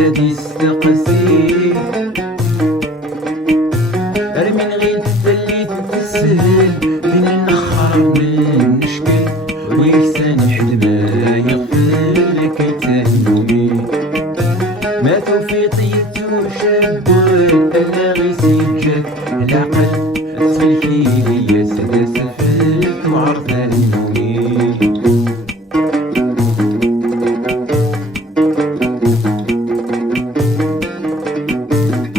نادي استقسي ارمي غير اللي تتسهل من النخر من نشكل ويكسان حد ما يغفل كي تهنومي ماتوا في طيتو شابون الا غي سجاد العقل